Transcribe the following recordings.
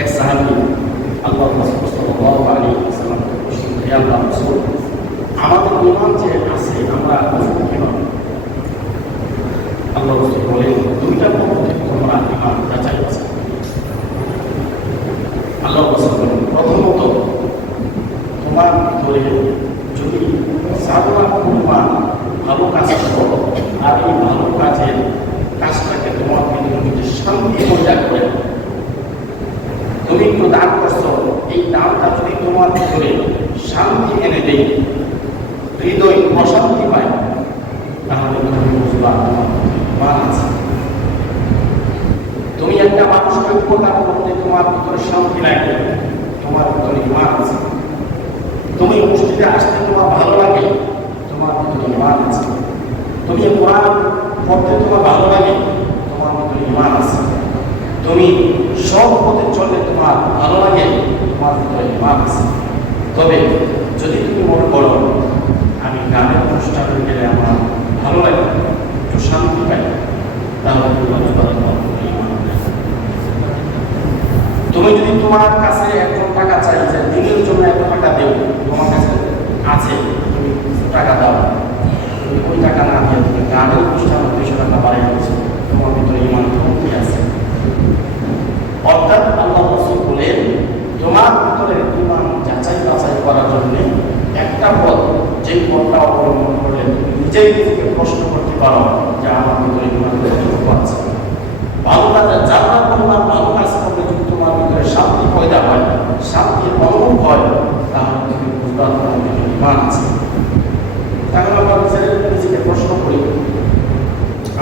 এক সাহাবী আল্লাহ রাসূল সাল্লাল্লাহু আলাইহি ওয়াসাল্লামকে প্রশ্ন করে, হে আল্লাহর রাসূল, আমাদের ঈমান যে আছে আমরা বুঝব কিভাবে? আল্লাহ রাসূল বলেন, দুইটা পদ্ধতি তোমরা ঈমান যাচাই করো। আল্লাহ রাসূল বলেন, প্রথমত তোমার ভিতরে যদি সাধনা পরিমাণ ভালো কাজ করো আর এই ভালো কাজের কাজটাকে তোমার ভিতরে শান্তি বজায় করে, তুমি একটু দান করছো, এই দানটা যদি তোমার ভিতরে শান্তি এনে দেয়, হৃদয় অশান্তি পায়, তাহলে তুমি বুঝবা তোমার ঈমান আছে। তুমি একটা মানুষকে উপকার করতে তোমার ভিতরে শান্তি লাগে, তোমার ভিতরে ঈমান আছে। তুমি মসজিদে আসতে তোমার ভালো লাগে, তোমার ভিতরে ঈমান আছে। তুমি কোরআন পড়তে তোমার ভালো লাগে, তোমার ভিতরে ঈমান আছে। তুমি সব পথে চললে তোমার ভালো লাগে, তোমার ভিতরে ঈমান আছে। তবে যদি তুমি মনে করো আমি গানের অনুষ্ঠানে গেলে আমার ভালো লাগে, একটু শান্তি পাই, তাহলে তুমি যদি তোমার কাছে একজন টাকা চাই যে দিনের জন্য এত টাকা দেব, তোমার কাছে আছে, তুমি টাকা দাও, তুমি ওই টাকা না দিয়ে তুমি গানের অনুষ্ঠানে 200 টাকা বাড়াই দিচ্ছ, তোমার ভিতরে ঈমান কমতি আছে। অর্থাৎ আল্লাহ রাসূল বলেন, তোমার ভিতরে ঈমান যাচাই বাছাই করার জন্য একটা পথ, যে পথটা অবলম্বন করলে তুমি নিজেই নিজেকে প্রশ্ন করতে পারো যে আমার ভিতরে ঈমান কতটুকু আছে। ভালো কাজ যারা তোমার ভালো কাজ করলে যদি তোমার ভিতরে শান্তি পয়দা হয়, শান্তির অনুভব হয়, তাহলে তুমি বুঝবা তোমার ভিতরে ঈমান আছে। তাহলে আমরা নিজেকে প্রশ্ন করি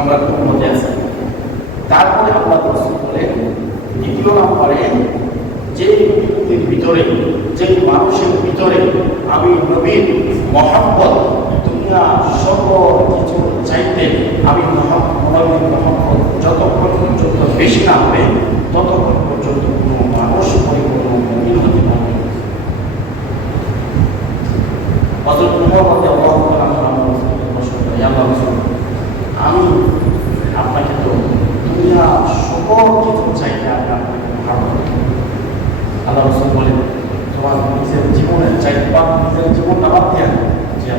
আমরা কোন পথে আছি। তারপরে আল্লাহ রাসূল বলেন, দ্বিতীয় নম্বরে যে ব্যক্তির ভিতরে, যে মানুষের ভিতরে আমি নবীর মহব্বত, দুনিয়া সকল কিছু চাইতে আমি নবীর মহব্বত যতক্ষণ পর্যন্ত বেশি না হবে, ততক্ষণ পর্যন্ত কোনো মানুষ পরিপূর্ণ মুমিন হতে পারবে না। হযরত ওমর রাদিয়াল্লাহু তাআলা আনহু প্রশ্ন করে, আল্লাহ রাসূল, আমি আপনাকে তো দুনিয়া সকল কিছু চাইতে আমি আপনাকে মহব্বত করি। আল্লাহ রাসূল বলেন, তোমার নিজের জীবনের চাইতে বা নিজের জীবনটা বাদ দিয়ে যে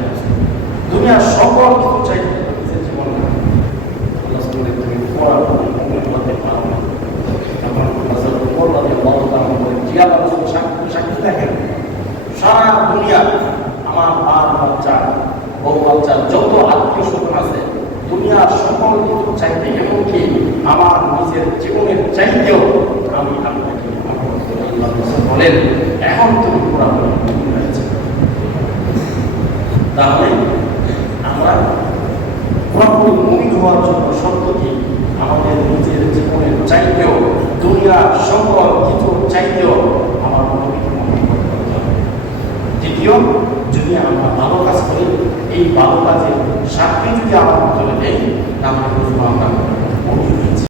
দুনিয়ার সকল কিছু চাইতে নিজের জীবন না। আল্লাহ রাসূল বলেন, তুমি মুমিন হতে পারো না। তখন হযরত ওমর রাদিয়াল্লাহু তাআলা বলেন, জি আল্লাহ রাসূল, সাক্ষী দেখেন, সারা দুনিয়া আমার বাচ্চা, বউ বাচ্চা, যত আত্মীয় স্বজন আছে, দুনিয়ার সকল কিছু চাইতে, এমনকি আমার নিজের জীবনের চাইতেও আমি আপনাকে আল্লাহ রাসূল বলেন, এখন তুমি পুরাপুরি মুমিন হয়েছে। তাহলে আমরা পুরাপুরি মুমিন হওয়ার জন্য শর্ত কি? আমাদের নিজের জীবনের চাইতেও, দুনিয়ার সকল কিছু চাইতেও আমার নবীকে মহব্বত করতে হবে। দ্বিতীয়, যদি আমরা ভালো কাজ করি, এই ভালো কাজের সাক্ষী যদি আমার ভিতরে দেই, তাহলে বুঝবো আমরা